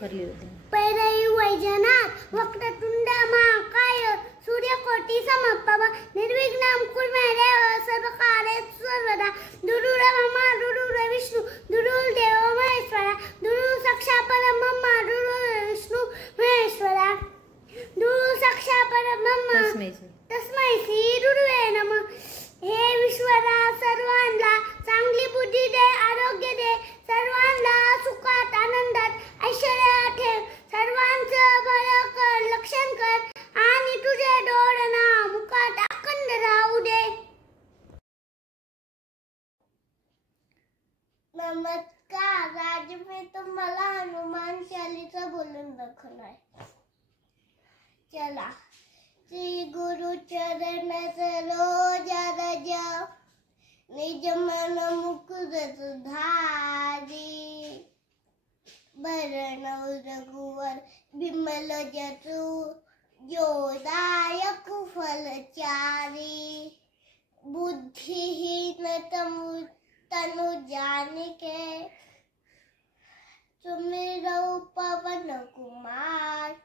पैरई वैजनाथ वक्रतुंड महाकाय सूर्यकोटि समप्रभ निर्विघ्नं कुरु मे देव सर्वकार्येषु सर्वदा गुरुर्ब्रह्मा गुरुर्विष्णु गुरुर्देवो महेश्वरः गुरु साक्षात् परब्रह्म गुरुर्विष्णु महेश्वरः गुरु साक्षात् परब्रह्म तस्मै श्री गुरुवे नमः। हे ईश्वरा सर्वांना चांगली बुद्धी दे, आरोग्य दे, सर्वांना सुखात आनंदात ऐश्वर्य ठेव, सर्वांचं बरं कर, लक्षण कर आणि तुझे डोळे ना मुखात अखंड राहू दे। नमस्कार, आज मी तुम्हाला हनुमान चालीसा बोलून दाखवणार। चला। श्री गुरु चरण सरोज रज निज मन मुकुर सुधारी बरन रघुवर बिमल जसु जो दायक फलचारी बुद्धिहीन तनु जानिके सुमिरौ पवन कुमार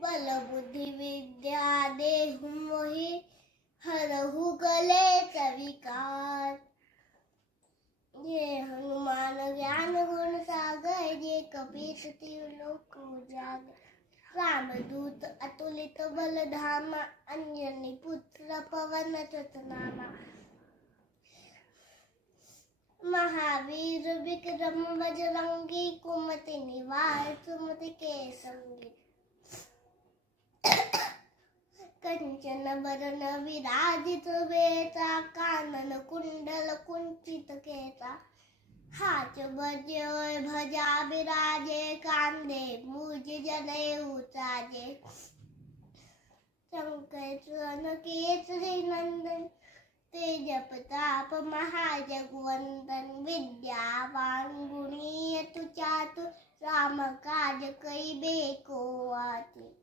बल बुद्धि विद्या देहु मोहि हरहु कलेश विकार। ये हनुमान ज्ञान गुण सागर ये कपीस तिहु लोक उजागर। रामदूत अतुलित बल धामा अंजनी पुत्र पवन सुत नामा। महावीर विक्रम बजरंगी कुमति निवार सुमति के संगी। कंचन बरन विराजित वेता कानन कुंडल कुंचित केता। हाथ बजय भजा विराजे कांधे मुझ जनेऊ साजे। शंकर केसरी नंदन तेज प्रताप महाजगवंदन। विद्यावान गुणी अतु चातुर राम काज कइबे को आतुर।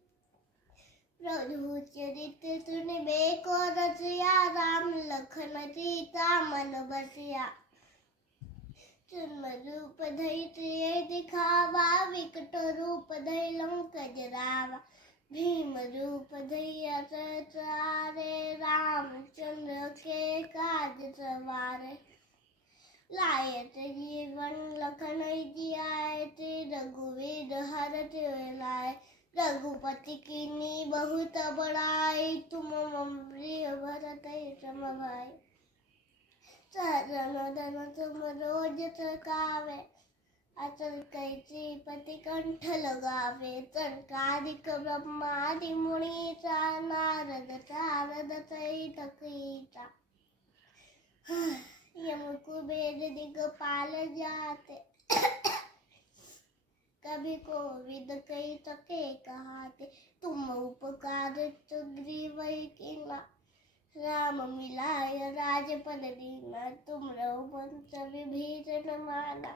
प्रभु चरित्र सुनिबे को रसिया राम लखन सीता मन बसिया। जन्म रूप धरि सिय दिखावा विकट रूप धरि लंक जरावा। भीम रूप धरि असुर संहारे रामचंद्र के काज सवारे। लायत जीवन लखन जियाए रघुवीर हरषि लाए। रघुपति कीन्ही बहुत बड़ाई तुम मम प्रिय भरत सम भाई। सहजन धन तुम रोज सकावे अचल कैची पति कंठ लगावे। संकादिक ब्रह्मादि मुनीसा नारद सारद सहित कीसा। यम कुबेर दिगपाल जाते कभी कोविद कही सके कहाते। तुम उपकार सुग्रीव कीन्हा राम मिलाय राजपद दीना। तुम रघुवंश विभीषण माना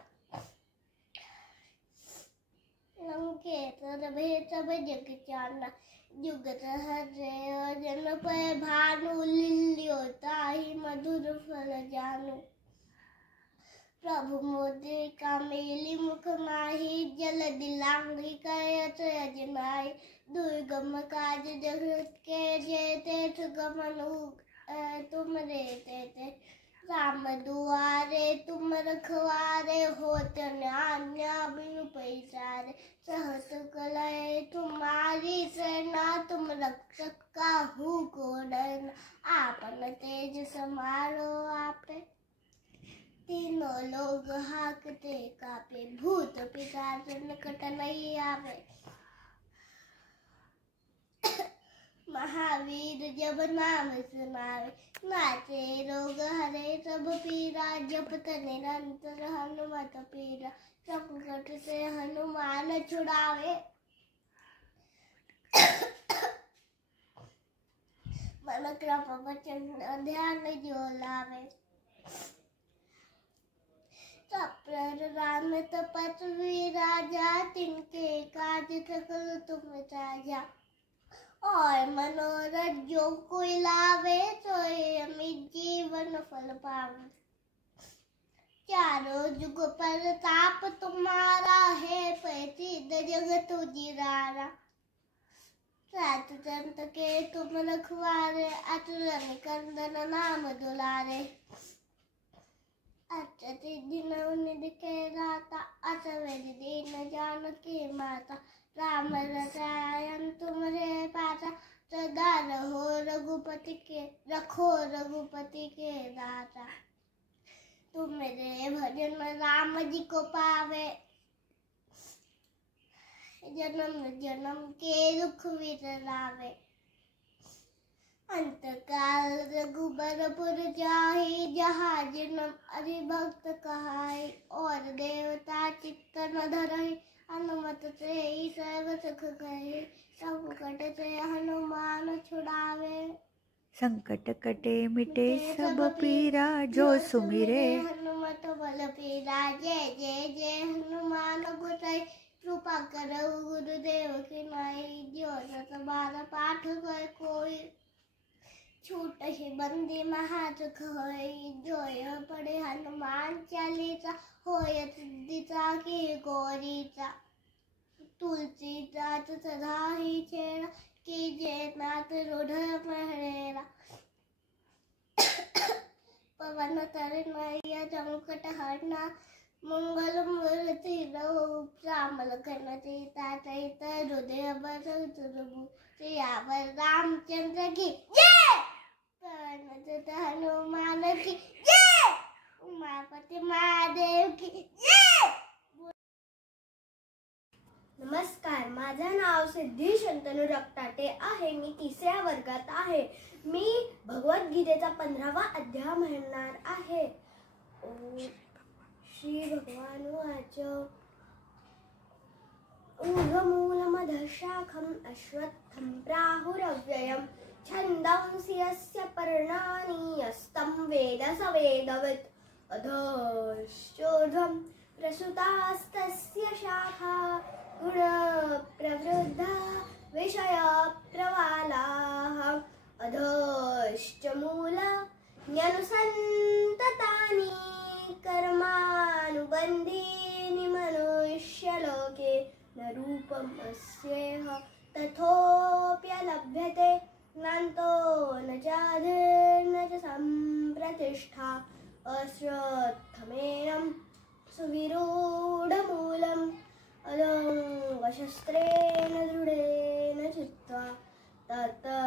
लंकेश्वर भेष जग जाना। जुग सहस्र जन पै भानु लील्यो ताहि मधुर फल जानु। प्रभु मुद्रिका मेली मुख माहि जलधि लांघि करत अजनाहि। दुर्गम काज जगत के जेते सुगम तुम रे तेते। राम दुआरे तुम रखवारे होत न आज्ञा बिनु पैसारे। सहस कलय तुम्हारी सेना तुम रक्षक काहू को डरना। आपन तेज समारो आपे तीनों लोग हाकते कापे। भूत पिशाच निकट नहीं आवे। महावीर जब नाम सुनावे नाचे रोग हरे सब पीरा। जपत निरंतर हनुमत पीरा संकट से हनुमान छुड़ावे। मन क्रम वचन ध्यान जो लावे। सप्रर राम तपस्वी राजा तिनके काज सकल तुम साजा। और मनोरथ जो कोई लावे सोए अमित जीवन फल पावे। चारों जुग पर ताप तुम्हारा है, प्रसिद्ध जगत उजियारा। सात संत के तुम रखवारे, असुर निकंदन नाम दुलारे। अष्टसिद्धि नवनिधि के दाता, असवर दीन जानकी माता। राम रसायन तुमरे पासा, सदा रखो रघुपति के दाता। तुम मेरे भजन राम जी को पावे, जन्म जन्म के दुख विसरावे। अंत काल रघुबरपुर जाहि, जहाँ जन्म हरि भक्त कहाई। और देवता चित्त न धरहि, हनुमत से सर्व सुख गए। संकट से हनुमान छुड़ावे, संकट कटे मिटे सब पीरा। जो सुमिरे हनुमत बल पीरा। जय जय जय हनुमान गोसाई, कृपा करो गुरुदेव की नाई। जो सत बार पाठ कर कोई, छूट ही बंदी महासुख होई। जो यह पढ़े हनुमान चालीसा, होय सिद्धिसा की गौरीसा। तुलसीदास सदा ही छेड़ा, कीजिए नाथ रूढ़ महरेरा। पवन तनया संकट हरना, मंगल मूर्ति श्यामल घन सीता सहित। हृदय बसु सुरभु, सियावर रामचंद्र की जय। पवन सुत हनुमान की जय। उमापति महादेव की जय। नमस्कार, माझं नाव सिद्धी शंतनू रक्ताटे आहे. मी 3ऱ्या वर्गात आहे. मी भगवद्गीतेचा 15वा अध्याय म्हणणार आहे. श्री भगवान वाच. ऊर्ध्वमूलमधःशाखम् अश्वत्थं प्राहुरव्ययम्, छन्दांसि यस्य पर्णानि यस्तं वेद स वेदवित्। अधश्चोर्ध्वं प्रसुतास्तस्य शाखा, गुणप्रवृद्धा विषयप्रवालाः। अधश्च मूलन्यनुसन्ततानि, कर्मानुबन्धीनि मनुष्यलोके। न रूपम् अस्येह तथोऽप्यलभ्यते, नान्तो न चादिर्न च सम्प्रतिष्ठा। अश्वत्थमेनं सुविरूढमूलम्, अदङ्गशस्त्रेण दृढेन चित्वा। ततः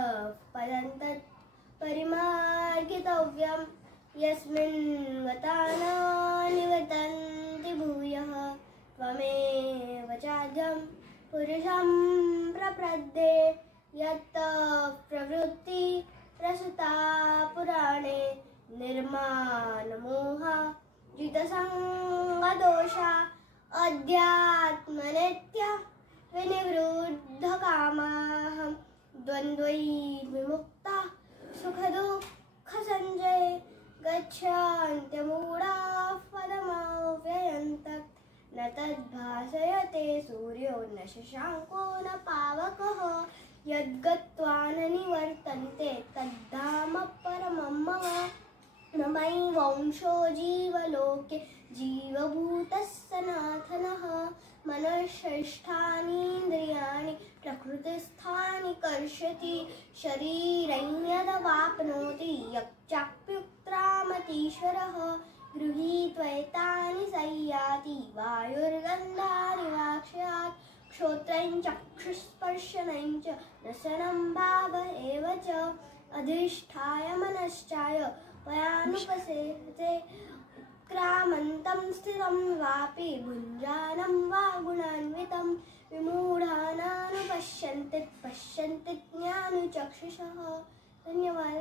पदं तत् परिमार्गितव्यं, यस्मिन् गता न निवर्तन्ति भूयः। त्वमेव चाद्यं पुरुषं प्रपद्ये, यत्तः प्रवृत्ति प्रसुता पुराणे। निर्माणमोहा जितसङ्गदोषा, अध्यात्मनित्य विनिवृद्धकामाः। द्वन्द्वैर्विमुक्ता सुखदुःखसञ्जये, गच्छन्त्यमूढाः पदमव्ययं तत्। न तद्भासयते सूर्यो न शशाङ्को न पावकः, यद्गत्वा न निवर्तन्ते तद्धाम परमं मम। न मयि वंशो जीवलोके, जीवभूतः सनातनः। मनःषष्ठानीन्द्रियाणि प्रकृतिस्थानि कर्षति, शरीरं यदवाप्नोति यच्चाप्युत्क्रामतीश्वरः। गृहीत्वैतानि संयाति, वायुर्गन्धानि वाक्ष्यात्। श्रोत्रं चक्षुस्पर्शनं च रसनं भाव एव च। अधिष्ठाय मनश्चाय पयानुपसेवते, क्रामन्तं स्थितं वापि भुञ्जानं वा गुणान्वितं। विमूढानानुपश्यन्ति पश्यन्ति ज्ञानचक्षुषः। धन्यवाद.